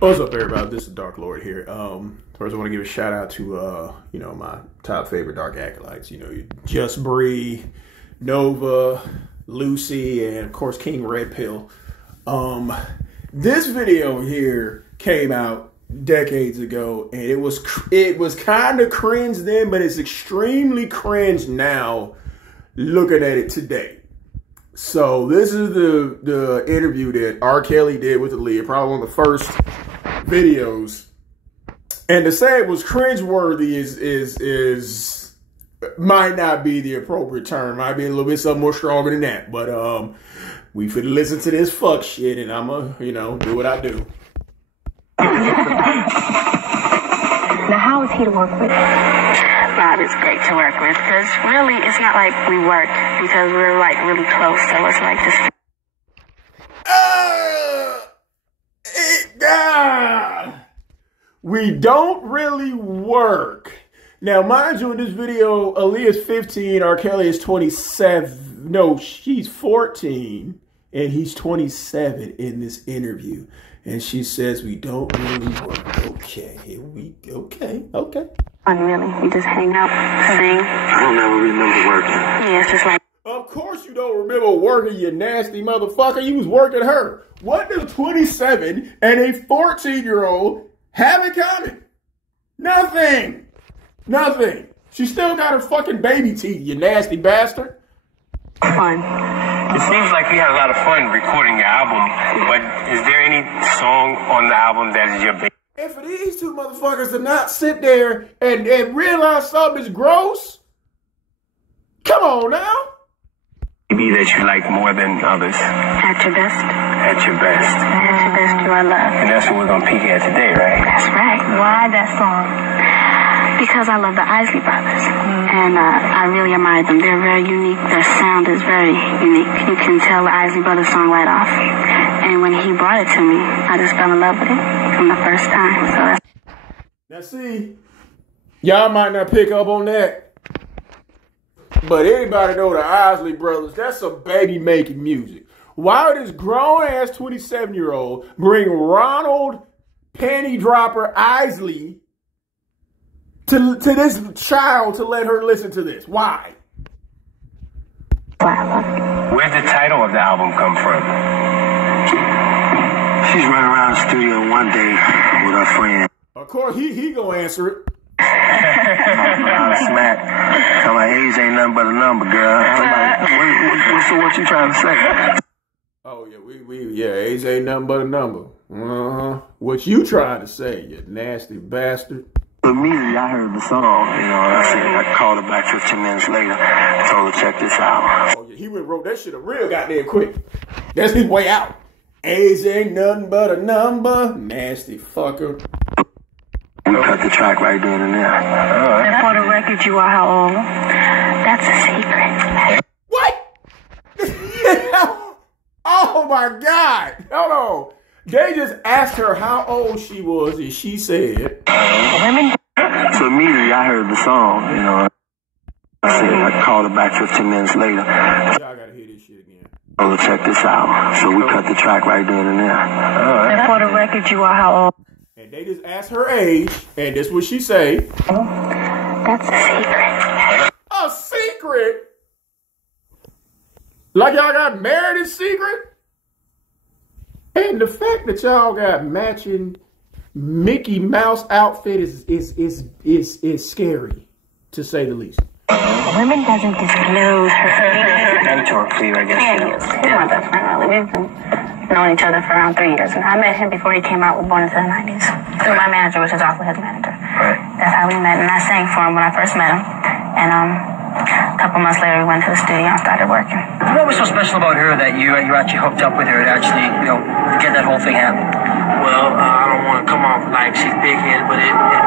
What's up, everybody? This is Dark Lord here. First, I want to give a shout out to my top favorite Dark acolytes. Just Bree, Nova, Lucy, and of course King Red Pill. This video here came out decades ago, and it was kind of cringe then, but it's extremely cringe now looking at it today. So this is the interview that R. Kelly did with Aaliyah, probably one of the first videos. And to say it was cringeworthy is might not be the appropriate term. Might be a little bit something more stronger than that. But we finna listen to this fuck shit, and I'ma do what I do. Now, how is he to work with? Bob is great to work with because really it's not like we work because we're like really close, so it's like this. We don't really work. Now, mind you, in this video, Aaliyah's 15, R. Kelly is 27. No, she's 14, and he's 27 in this interview. And she says we don't really work. Okay, okay. Fun, really. We just hang out, sing. I don't ever remember working. Yeah, it's just like. Of course you don't remember working, you nasty motherfucker. You was working her. What does 27 and a 14-year-old have in common? Nothing. She still got her fucking baby teeth, you nasty bastard. Fun. It seems like you had a lot of fun recording your album, but is there any song on the album that is your favorite? And for these two motherfuckers to not sit there and realize something is gross, come on now. Maybe that you like more than others. At your best. At your best. At your best, you are loved. And that's what we're going to peek at today, right? That's right. Why that song? Because I love the Isley Brothers. And I really admire them. They're very unique. Their sound is very unique. You can tell the Isley Brothers song right off. And when he brought it to me, I just fell in love with it from the first time. So that's... Now see, y'all might not pick up on that, but anybody know the Isley Brothers, that's some baby making music. Why would this grown ass 27-year-old bring Ronald Panty Dropper Isley to this child to let her listen to this? Why? Where'd the title of the album come from? She's running around the studio one day with her friend. Of course, he gonna answer it. Smack. Tell my age ain't nothing but a number, girl. What you trying to say? Oh yeah, age ain't nothing but a number. What you trying to say, you nasty bastard? Immediately, I heard the song, I called her back 15 minutes later, told her, check this out. Oh yeah, he wrote that shit up real goddamn quick. That's his way out. Age ain't nothing but a number, nasty fucker. We cut the track right then and there. And for the record, you are how old? That's a secret. What? Oh my God. Hold on. They just asked her how old she was, and she said... So immediately I heard the song, I called her back 15 minutes later. Y'all gotta hear this shit again. Oh, check this out. So we cut the track right then and there. And for the record, you are how old? And they just asked her age, and this what she say. That's a secret. A secret? Like y'all got married in secret? And the fact that y'all got matching Mickey Mouse outfit is scary, to say the least. Women doesn't disclose her secrets. Mentor plea, I guess. Yeah, he's my best friend, really. We've been known each other for around 3 years. And I met him before he came out with Born into the 90s. Through my manager, which is also his manager. Right. That's how we met. And I sang for him when I first met him. And a couple months later, we went to the studio and started working. What was so special about her that you actually hooked up with her to actually, get that whole thing happen? Well, I don't want to come off like she's big-headed, but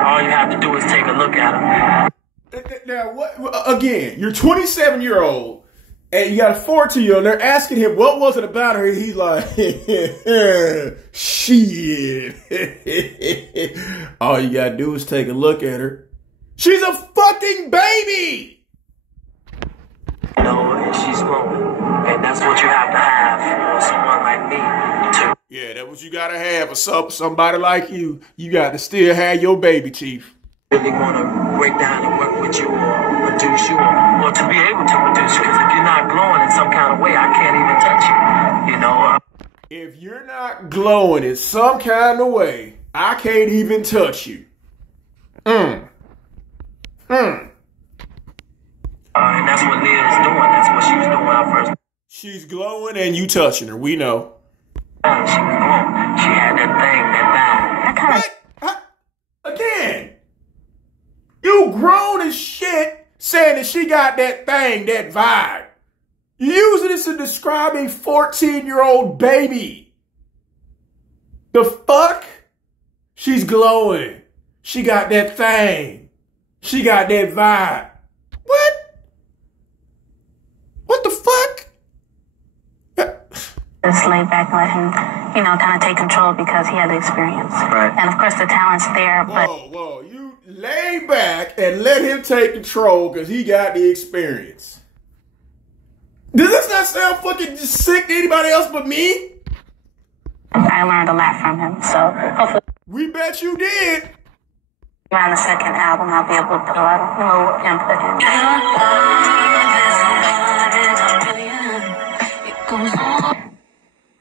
all you have to do is take a look at her. Now, again, you're 27-year-old, and you got a 14-year-old, and they're asking him, what was it about her? He's like, shit. All you got to do is take a look at her. She's a fucking baby! And she's growing. And that's what you have to have for someone like me to Yeah, that's what you gotta have for somebody like you. You got to still have your baby, Chief. Really want to break down and work with you or produce you or to be able to produce you. Because if you're not glowing in some kind of way, I can't even touch you. You know? If you're not glowing in some kind of way, I can't even touch you. And that's what Leah is doing. That's what she was doing when I first. She's glowing and you touching her. We know. She was glowing. She had that thing, that What? Again, you grown as shit saying that she got that thing, that vibe. You using this to describe a 14-year-old baby. The fuck? She's glowing. She got that thing. She got that vibe. What? What the fuck? Just lay back and let him, you know, kind of take control because he had the experience. Right. And of course the talent's there, but Whoa, you lay back and let him take control because he got the experience. Does this not sound fucking just sick to anybody else but me? I learned a lot from him. So hopefully We bet you did. around the second album I'll be able to put a lot of little input in.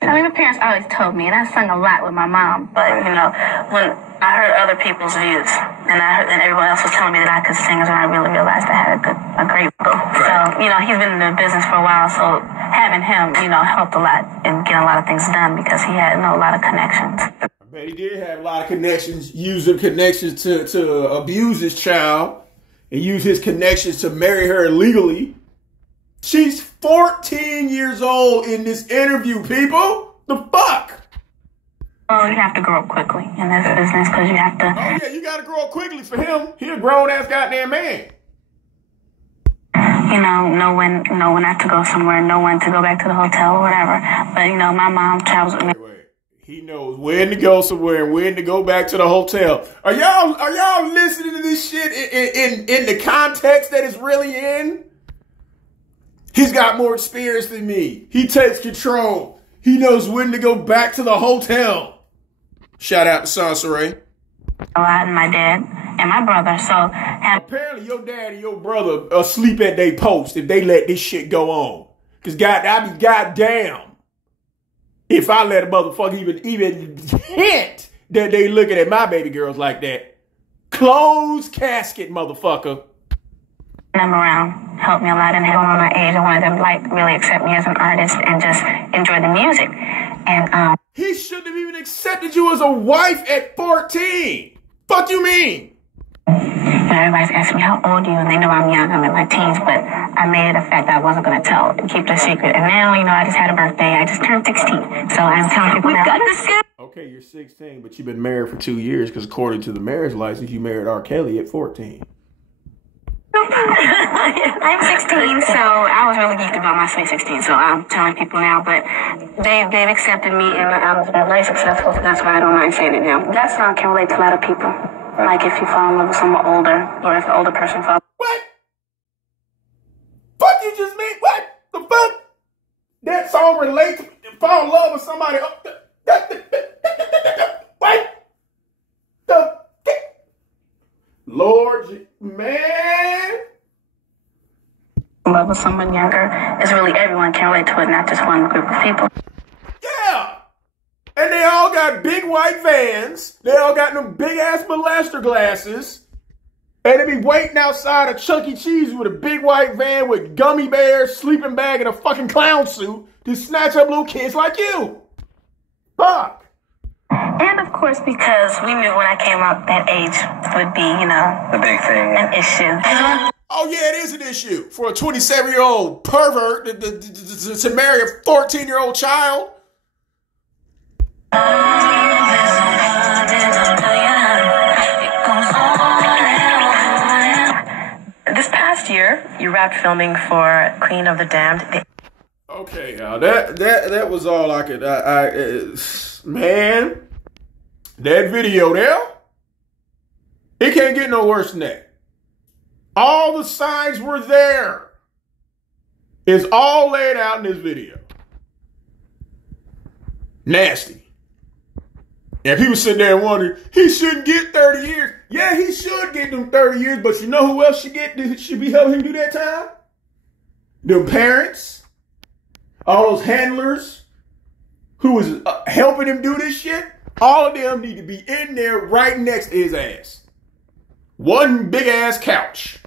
I mean, my parents always told me, and I sung a lot with my mom, but, you know, when I heard other people's views, and everyone else was telling me that I could sing, is when I really realized I had a great vocal. So, you know, he's been in the business for a while, so having him, you know, helped a lot in getting a lot of things done because he had, you know, a lot of connections. I bet he did have a lot of connections, using connections to abuse his child, and use his connections to marry her illegally. She's 14 years old in this interview, people. The fuck? Oh, you have to grow up quickly in this business because you have to. Oh, yeah, you gotta grow up quickly for him. He a grown-ass goddamn man. You know when not to go somewhere, know when to go back to the hotel or whatever. But, you know, my mom travels with me. Wait. He knows when to go somewhere and when to go back to the hotel. Are y'all listening to this shit in the context that it's really in? He's got more experience than me. He takes control. He knows when to go back to the hotel. Shout out to Sansaray. A lot, and my dad and my brother. So apparently your dad and your brother asleep at their post if they let this shit go on. Cause I be goddamn if I let a motherfucker even hint that they looking at my baby girls like that. Closed casket, motherfucker. them around helped me a lot, and everyone on my age, I wanted them like really accept me as an artist and just enjoy the music. And he shouldn't have even accepted you as a wife at 14. Fuck you mean? you know, everybody's asking me how old are you, and they know I'm young, I'm in my teens, but I made it a fact that I wasn't going to tell and keep it a secret. And now, you know, I just had a birthday. I just turned 16, so I'm telling people now. Okay, you're 16, but you've been married for 2 years because according to the marriage license, you married R. Kelly at 14. I'm 16, so I was really geeked about my sweet 16, so I'm telling people now, but they've accepted me, and my album's been very successful, so that's why I don't mind saying it now. That song can relate to a lot of people, like if you fall in love with someone older, or if an older person falls. What? Fuck you just mean? What? The fuck? That song relates to fall in love with somebody. What? The Lord, man. Love with someone younger is really everyone can relate to it, not just one group of people. Yeah. And they all got big white vans. They all got them big ass molester glasses. And they be waiting outside of Chuck E. Cheese with a big white van with gummy bears, sleeping bag, and a fucking clown suit to snatch up little kids like you. Fuck. And of course, because we knew when I came up, that age would be, you know, The big thing. an issue. Oh, yeah, it is an issue for a 27-year-old pervert to marry a 14-year-old child. This past year, you wrapped filming for Queen of the Damned. Okay, now that was all I could. Man, that video there, it can't get no worse than that. All the signs were there. It's all laid out in this video. Nasty. And people sitting there wondering, he shouldn't get 30 years. Yeah, he should get them 30 years, but you know who else should be helping him do that time? Them parents, all those handlers who was helping him do this shit. All of them need to be in there right next to his ass. One big ass couch.